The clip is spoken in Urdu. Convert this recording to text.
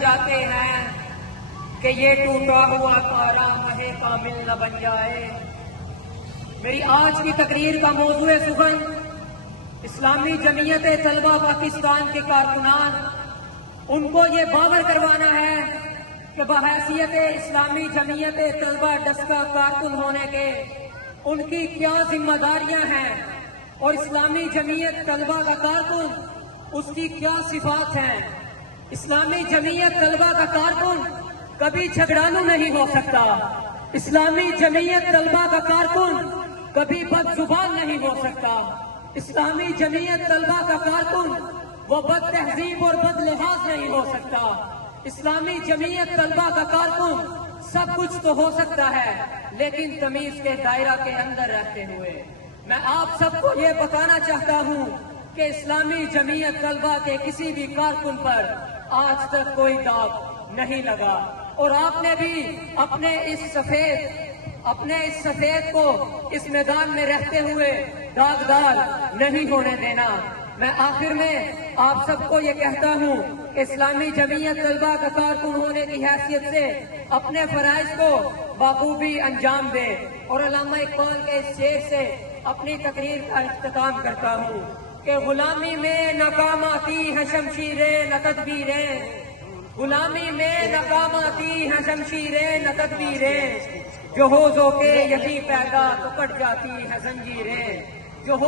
جاتے ہیں کہ یہ ٹوٹا ہوا تارا مہے کامل نہ بن جائے۔ میری آج کی تقریر کا موضوع سخن اسلامی جمعیت طلبہ پاکستان کے کارکنان، ان کو یہ باور کروانا ہے کہ بحیثیت اسلامی جمعیت طلبہ ڈسکا کارکن ہونے کے ان کی کیا ذمہ داریاں ہیں، اور اسلامی جمعیت طلبہ کا کارکن اس کی کیا صفات ہیں۔ اسلامی جمعیت طلبہ کا کارکن کبھی جھگڑالو نہیں ہو سکتا۔ اسلامی جمعیت طلبہ کا کارکن کبھی بد زبان نہیں ہو سکتا۔ اسلامی جمعیت طلبہ کا کارکن وہ بد تہذیب اور بد لحاظ نہیں ہو سکتا۔ اسلامی جمعیت طلبہ کا کارکن سب کچھ تو ہو سکتا ہے، لیکن تمیز کے دائرہ کے اندر رہتے ہوئے۔ میں آپ سب کو یہ بتانا چاہتا ہوں کہ اسلامی جمعیت طلبہ کے کسی بھی کارکن پر آج تک کوئی داغ نہیں لگا، اور آپ نے بھی اپنے اس سفید کو اس میدان میں رہتے ہوئے داغدار نہیں ہونے دینا۔ میں آخر میں آپ سب کو یہ کہتا ہوں کہ اسلامی جمعیت طلبہ کا کارکن ہونے کی حیثیت سے اپنے فرائض کو بخوبی انجام دے، اور علامہ اقبال کے اس شعر سے اپنی تقریر کا اختتام کرتا ہوں کہ غلامی میں ناکام آتی ہیں شمشیریں نہ تدبیریں، غلامی میں ناکام آتی ہیں شمشیریں نہ تدبیریں، جو ہو ذوقِ یقین پیدا تو کٹ جاتی ہیں زنجیریں، جو ہو